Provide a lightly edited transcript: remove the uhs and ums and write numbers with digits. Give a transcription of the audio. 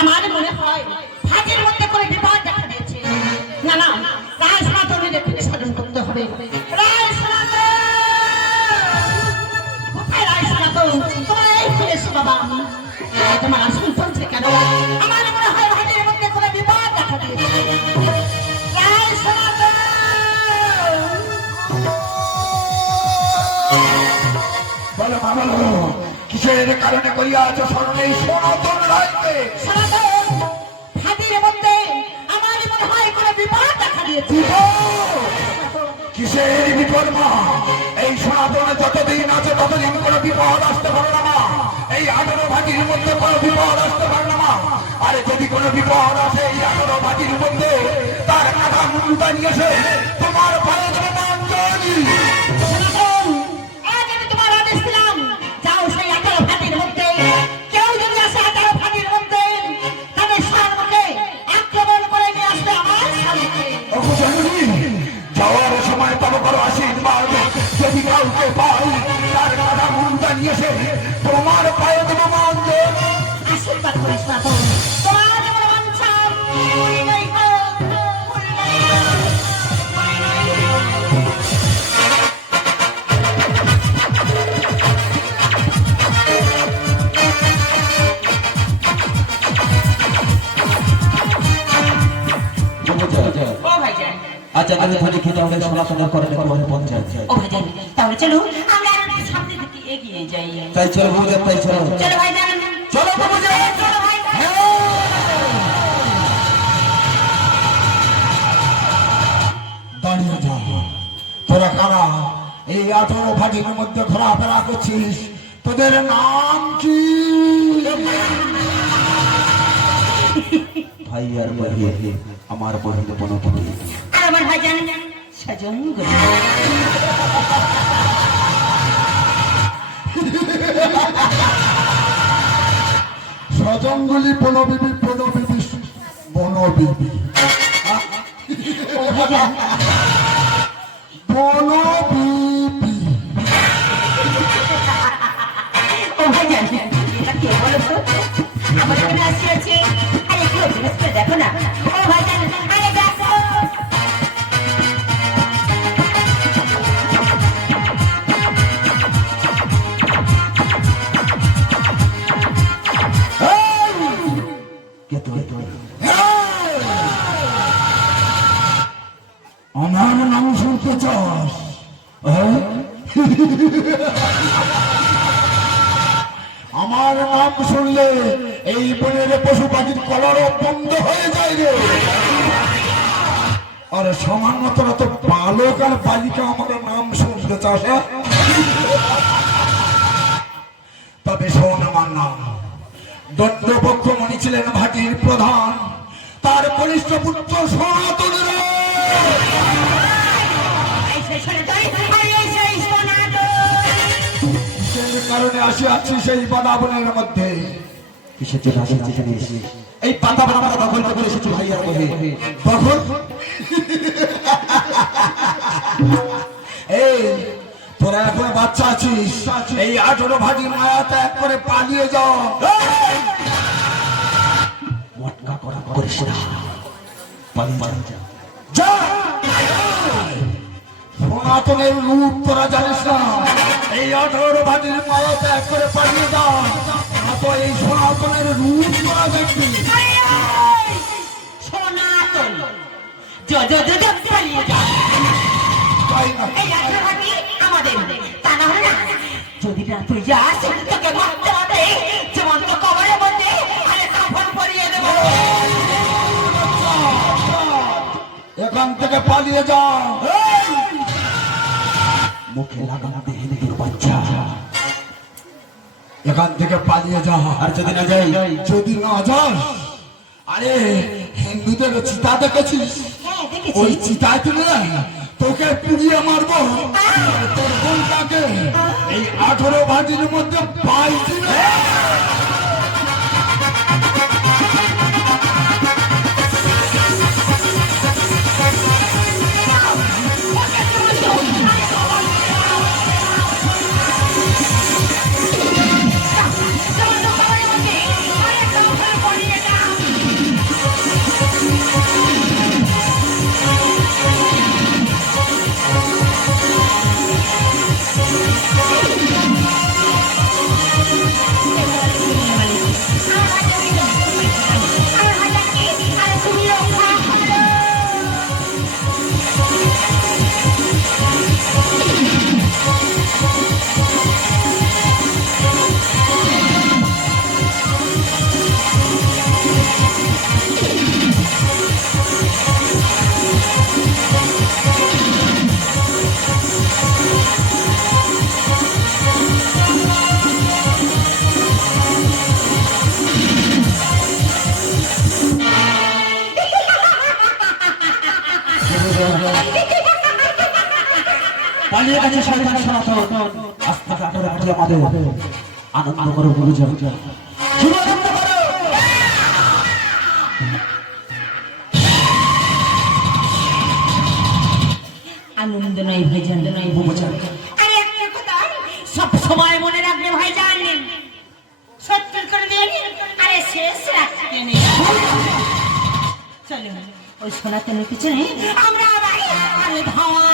আমার মনে হয় ভাগের মধ্যে করে বিপদ দেখা দিয়েছে। না না, রায় সনাতনের এখানে স্মরণ করতে হবে। রায় সনাতন, কোথায় রায় সনাতন? তোমার এই ফিরেছো বাবা, তোমার আসন চলছে কেন? আমার মনে হয় ভাগের মধ্যে করে বিপদ দেখা দিয়েছে। রায় সনাতন, বলো মা বলো, কিসের কারণে করিয়াছ স্মরণ এই সনাতন রায়কে? সনাতন, ভাগের মধ্যে আমার মনে হয় কোনো বিপদ দেখা দিয়েছে। কিসের বিপদ মা? এই সনাতনে যতদিন আছে ততদিন কোনো বিপদ আসতে পারে না মা। এই 18 ভাগির মধ্যে কোনো বিপদ আসতে পারে না মা। আরে যদি কোনো বিপদ আসে এই 18 ভাগির মধ্যে, তার মাথা মুন্ডা নিয়ে এসে তোমার পায়ে দেবে মা অঞ্জলি। সনাতন, আজ আমি তোমার আদেশ দিলাম, যাও সেই 18 ভাগের মধ্যে কেউ যদি আসে 18 ভাগের মধ্যে, তবে সামনে আক্রমণ করে নিয়ে আসবে আমার সামনে। ওগো জননী, যাওয়ার সময় তবে করো আশীর্বাদ, যদি কাউকে পাই তার মাথা মুন্ডা নিয়ে এসে তোমার পায়ে দেবো মা অঞ্জলি। আশীর্বাদ করিস সনাতন, তোমার যেমন বাঞ্ছা পূর্ণই হোক, পূর্ণই হোক, পূর্ণই হোক। ও ভাইজান, আচ্ছা তুমি ধরে খেতে হবে সনাতনের করে দেখো পঞ্চায়েত। ও ভাইজান, তাহলে চলো আমরা আর একটু সামনের দিকে এগিয়ে যাই। তাই চলো বুঝে তাই চলো চলো ভাইজান, চলো বুঝে চলো ভাইজান। দাঁড়িয়ে যা, তোরা কারা? এই 18 ভাগের মধ্যে ঘোরাফেরা করছিস, তোদের নাম কি? ভাই আর বহিয়ে আমার বহির বনপতি আর আমার ভাইজান সজন গরি। সজঙ্গলি বনবিবি বনবিবি বনবিবি ও ভাইজান, বনবিবি। ও ভাইজান, এটা কে বলো তো? আমার এখানে আসিয়াছে, আরে একটু অভ্যাস করে দেখো না। ও ভাইজান, আরে দেখো। কে তুই আমার নাম শুনতে চাস? হ্যাঁ? আমার নাম শুনলে এই বনের পশু পাখির কলরব বন্ধ হয়ে যায় রে। আর সামান্য তোরা তো বালক আর বালিকা আমার নাম শুনতে চাস? হ্যাঁ? তবে শোন আমার নাম। দণ্ডপক্ষ মণি ছিলেন ভাটির প্রধান, তার কনিষ্ঠ পুত্র সনাতন রায়। কিসের কারণে আসিয়াছি সেই বনাবনের মধ্যে? কিসের জন্য আসিস এখানে? এই পাতা বানাবার দখল করে এসেছি ভাই আর বহে তখন এই তোরা এখন বাচ্চা আছিস, এই 18 ভাগি মায়া ত্যাগ করে পালিয়ে যাও। মটকা করা করিস না, পালিয়ে যা। যা, সনাতনের রূপ তোরা জানিস না, এই 18 ভাগির মায়া ত্যাগ করে পালিয়ে যাও, না তো এই সনাতনের রূপ তোরা দেখবি। সনাতন, পালিয়ে যা। তাই না? এই 18 ভাগই আমাদের, তা না হলে না, যদি না তুই যাস তোকে মারতে হবে, যেমন তো কবরের মধ্যে আরে কাফন পরিয়ে দেবো। এখান থেকে পালিয়ে যাও। মুখে লাগানো দেহের বাচ্চা, এখান থেকে পালিয়ে যা। আর যদি না যাই, যদি না যাস, আরে হিন্দুদের চিতা দেখেছিস? হ্যাঁ, দেখেছি। ওই চিতায় তুলে তোকে পুড়িয়ে মারবো, আর তোর বোনটাকে এই 18 ভাগের মধ্যে পাই দিবে। যেমন তো কবরের মধ্যে আরে কাফন পরিয়ে দাও। পালিয়ে গেছে শয়তান সনাতন। আজ থেকে 18 ভাটি আমাদের আনন্দ করো গুরুজন, শুভ আনন্দ করো। আনন্দ নয় ভাইজান, নয় ভাইজান। আরে একটা কথা সব সময় মনে রাখবে ভাইজান, সত্তর করে দিন আরে শেষ রাখতে নেই। চলো ওই সনাতনের পিছনে আমরা আরে ধাওয়া